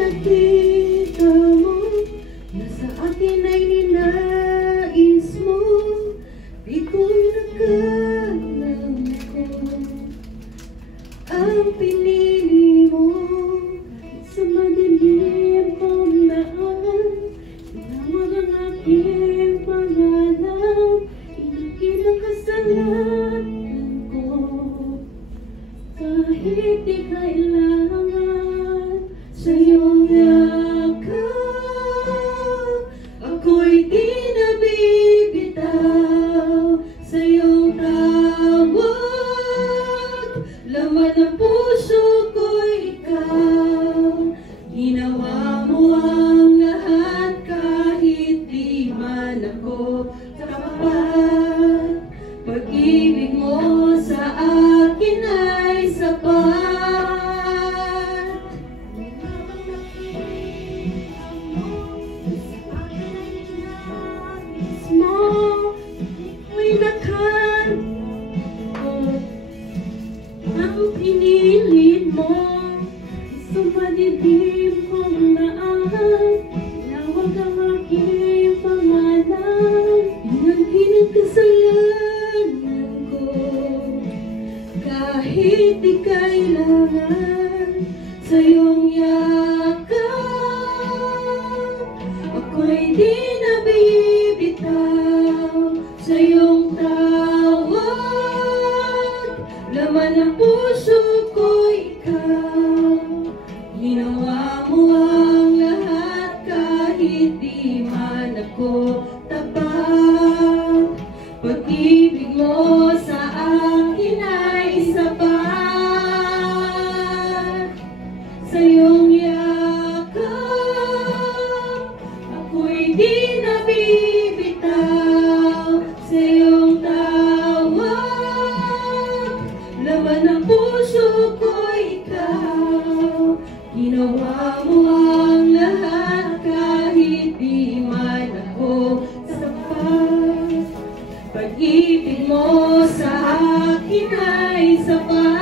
Nakita mo na sa akin ay ninais mo, di ko'y nakalam ko ang pinili mo sa madilim kong daan. Tinawag ang aking pangalan, inakit ang kasalanan ko, kahit di kailangan sa iyong yakap, ako'y di nabibitaw sa iyong tawag. Laman ng puso ko'y ikaw, ginawa mo ang lahat kahit di man ako tapat. Pag-ibig mo sa akin ay sapat. Ang pinilit mo sa madilim kong daan, tinawag ang aking pangalan, inangkin ang kasalanan ko, kahit di kailangan sa iyong yakap, ako'y di nabibitaw sa iyong tawag. Laman ng puso ko ikaw, ginawa mo ang lahat kahit di man ako tapat. Pag-ibig mo sa akin ay sapat. Sa iyong yakap, ako'y di nabibitaw sa iyong tawag. Laman ng puso ko ikaw, ginawa mo ang lahat kahit di man ako sapat. Pag-ibig mo sa akin ay sapat.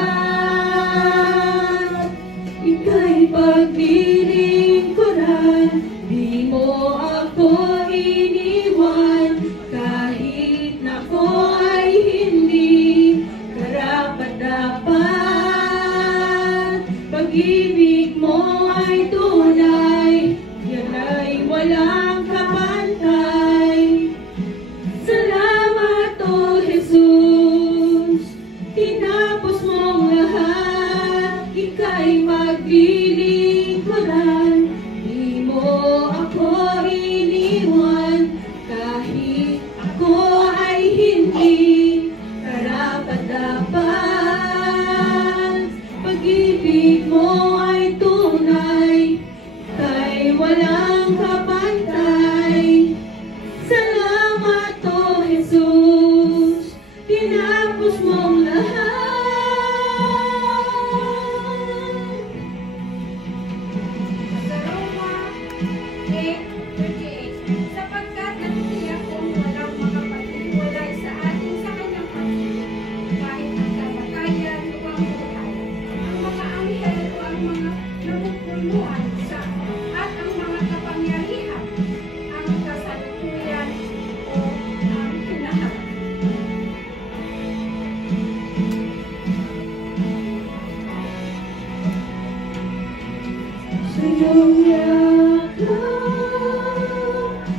Ika'y paglilingkuran, di mo ako iniwan, kahit na ako ay hindi karapat-dapat. Pag-ibig mo ay tunay, yan ay walang kapantay. Salamat, O Jesus, tinapos mong lahat. Ika'y paglilingkuran, di mo ako iniwan, kahit ako ay hindi karapat-dapat. Pag-ibig mo ay tunay, ika'y walang kapantay. Salamat, O Jesus, tinapos mong lahat. Sa Roma 8:38, sapagkat nagtiyak kong walang makapaghiwalay sa atin sa kanyang pag-ibig, kahit ang kamatayan o ang buhay, ang mga anghel o ang mga namumuluan sa at ang mga kapangyarihan, ang kasalukuyan o ang hinaharap. Sa iyong yakap,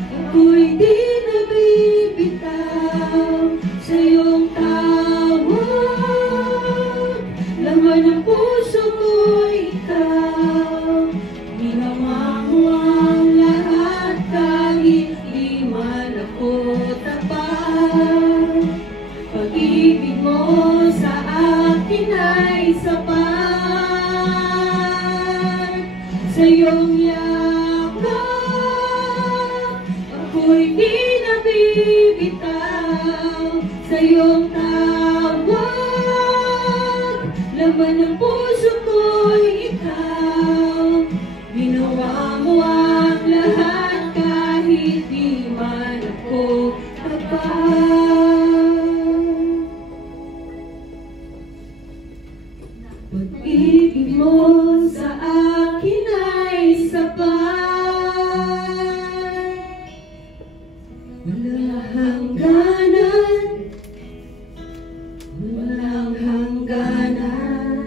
ako'y di nabibitaw sa iyong tawag. Laman ng puso ko ikaw, ginawa mo ang lahat kahit di man ako tapat. Pag-ibig mo sa akin ay sapat. sa iyong yakap, ako'y di nabibitaw sa iyong tawag. Laman ng puso ko'y ikaw, ginawa mo ang lahat kahit di man ako tapat. Pag-ibig mo sa akin ay sapat, walang hangganan, walang hangganan.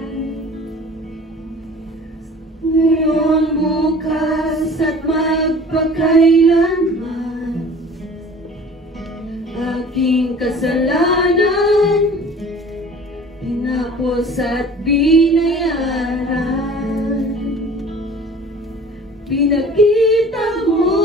Ngayon, bukas at magpakailanman, aking kasalanan tinapos at binayaran. Pinakita mo